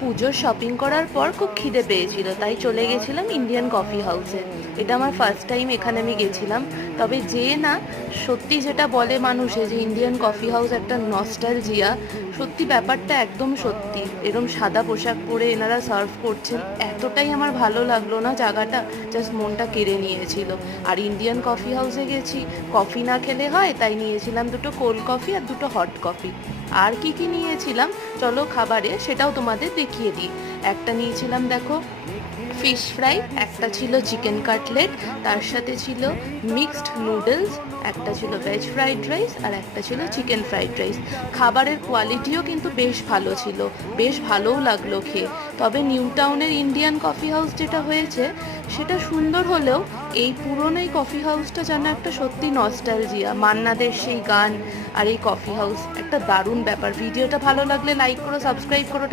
পুজোর শপিং করার পর খুব খিদে পেয়েছিল, তাই চলে গেছিলাম ইন্ডিয়ান কফি হাউসে। এটা আমার ফার্স্ট টাইম এখানে আমি গেছিলাম। তবে যে না, সত্যি যেটা বলে মানুষে যে ইন্ডিয়ান কফি হাউস একটা নস্টালজিয়া, সত্যি ব্যাপারটা একদম সত্যি। এরকম সাদা পোশাক পরে এনারা সার্ভ করছেন, এতটাই আমার ভালো লাগলো না জায়গাটা, জাস্ট মনটা কেড়ে নিয়েছিল। আর ইন্ডিয়ান কফি হাউসে গেছি, কফি না খেলে হয়, তাই নিয়েছিলাম দুটো কোল্ড কফি আর দুটো হট কফি। আর কি কি নিয়েছিলাম চলো খাবারে সেটাও তোমাদের দেখিয়ে দিই। একটা নিয়েছিলাম দেখো ফিশ ফ্রাই, একটা ছিল চিকেন কাটলেট, তার সাথে ছিল মিক্সড নুডলস, একটা ছিল ভেজ ফ্রাইড রাইস আর একটা ছিল চিকেন ফ্রাইড রাইস। খাবারের কোয়ালিটিও কিন্তু বেশ ভালো ছিল, বেশ ভালোও লাগলো খেয়ে। তবে নিউ টাউনের ইন্ডিয়ান কফি হাউস যেটা হয়েছে সেটা সুন্দর হলেও এই পুরনো এই কফি হাউসটা যেন একটা সত্যি নস্টালজিয়া। মান্নাদের সেই গান আর এই কফি হাউস একটা দারুণ ব্যাপার। ভিডিওটা ভালো লাগলে লাইক করো, সাবস্ক্রাইব করো।